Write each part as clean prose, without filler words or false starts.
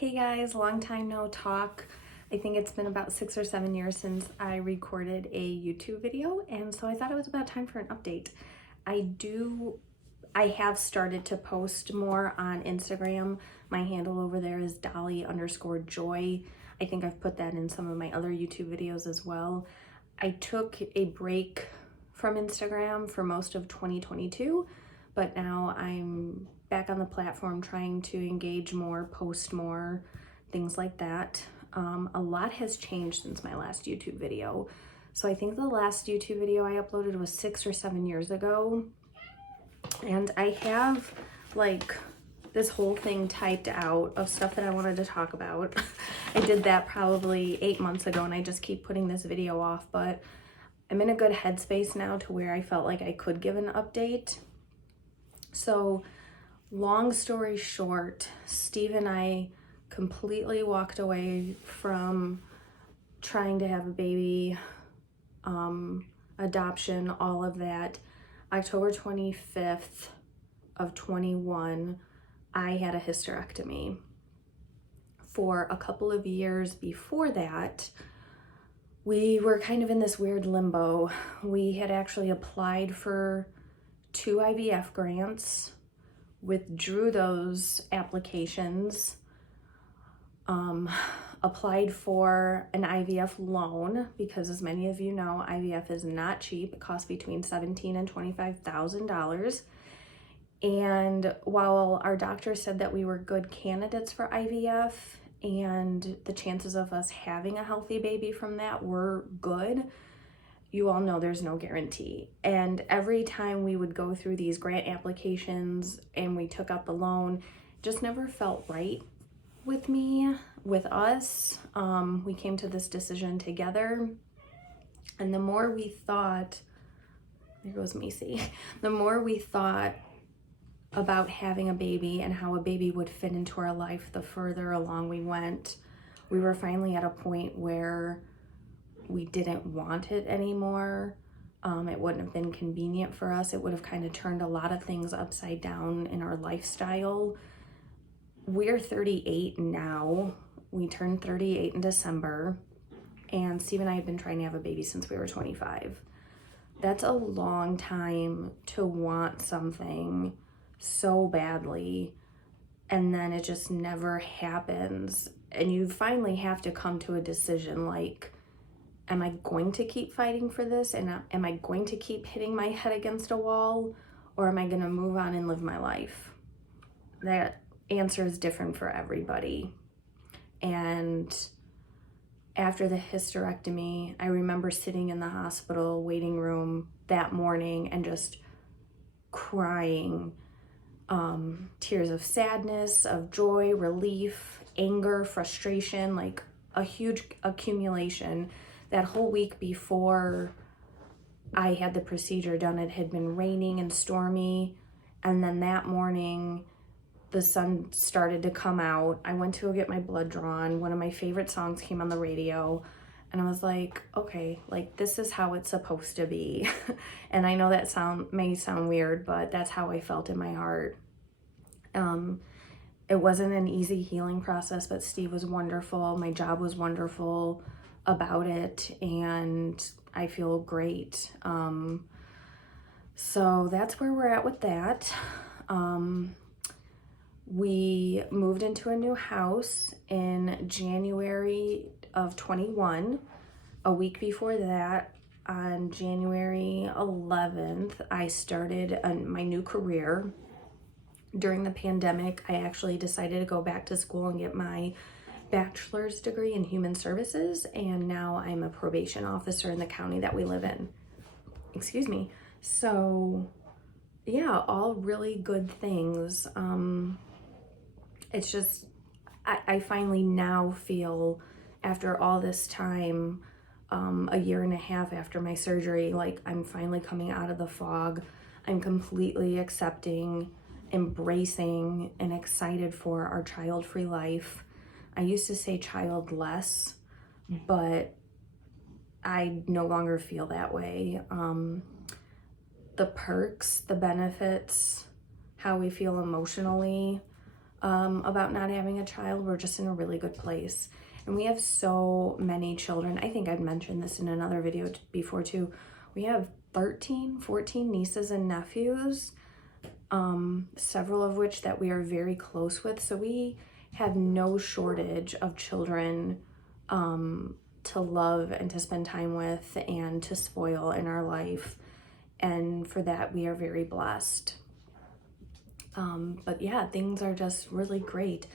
Hey guys, long time no talk. I think it's been about 6 or 7 years since I recorded a YouTube video, and so I thought it was about time for an update. I have started to post more on Instagram. My handle over there is Dolly_Joy. I think I've put that in some of my other YouTube videos as well. I took a break from Instagram for most of 2022, but now I'm back on the platform trying to engage more, post more, things like that. A lot has changed since my last YouTube video. So I think the last YouTube video I uploaded was 6 or 7 years ago. And I have like this whole thing typed out of stuff that I wanted to talk about. I did that probably 8 months ago and I just keep putting this video off, but I'm in a good headspace now to where I felt like I could give an update. So long story short, Steve and I completely walked away from trying to have a baby, adoption, all of that. October 25th of 21, I had a hysterectomy. For a couple of years before that, we were kind of in this weird limbo. We had actually applied for 2 IVF grants, withdrew those applications, applied for an IVF loan because, as many of you know, IVF is not cheap. It costs between $17,000 and $25,000. And while our doctor said that we were good candidates for IVF and the chances of us having a healthy baby from that were good, you all know there's no guarantee. And every time we would go through these grant applications and we took out the loan, it just never felt right with me, with us. We came to this decision together. And the more we thought, there goes Macy, the more we thought about having a baby and how a baby would fit into our life, the further along we went. We were finally at a point where we didn't want it anymore. It wouldn't have been convenient for us. It would have kind of turned a lot of things upside down in our lifestyle. We're 38 now. We turned 38 in December, and Steve and I have been trying to have a baby since we were 25. That's a long time to want something so badly, and then it just never happens. And you finally have to come to a decision like, am I going to keep fighting for this? And am I going to keep hitting my head against a wall? Or am I going to move on and live my life? That answer is different for everybody. And after the hysterectomy, I remember sitting in the hospital waiting room that morning and just crying. Tears of sadness, of joy, relief, anger, frustration, like a huge accumulation. That whole week before I had the procedure done, it had been raining and stormy. And then that morning, the sun started to come out. I went to go get my blood drawn. One of my favorite songs came on the radio. And I was like, okay, like this is how it's supposed to be. And I know that may sound weird, but that's how I felt in my heart. It wasn't an easy healing process, but Steve was wonderful. My job was wonderful about it, and I feel great. So that's where we're at with that. We moved into a new house in January of 21. A week before that, on January 11th, I started my new career. During the pandemic, I actually decided to go back to school and get my bachelor's degree in human services, and now I'm a probation officer in the county that we live in. Excuse me. So yeah, all really good things. It's just, I finally now feel, after all this time, a year and a half after my surgery, like I'm finally coming out of the fog. I'm completely accepting, embracing, and excited for our child-free life. I used to say childless, but I no longer feel that way. The perks, the benefits, how we feel emotionally, about not having a child. We're just in a really good place. And we have so many children. I think I'd mentioned this in another video before too. We have 14 nieces and nephews, several of which that we are very close with. So we have no shortage of children to love and to spend time with and to spoil in our life. And for that, we are very blessed. But yeah, things are just really great.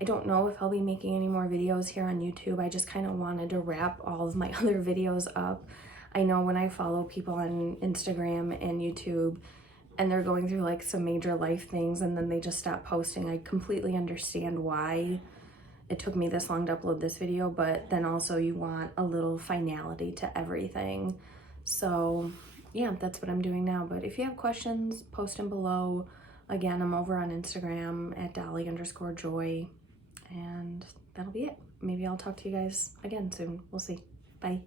I don't know if I'll be making any more videos here on YouTube. I just kind of wanted to wrap all of my other videos up. I know when I follow people on Instagram and YouTube and they're going through like some major life things and then they just stop posting, I completely understand why it took me this long to upload this video, but then also you want a little finality to everything. So yeah, that's what I'm doing now. But if you have questions, post them below. Again, I'm over on Instagram at Dolly_Joy, and that'll be it. Maybe I'll talk to you guys again soon. We'll see. Bye.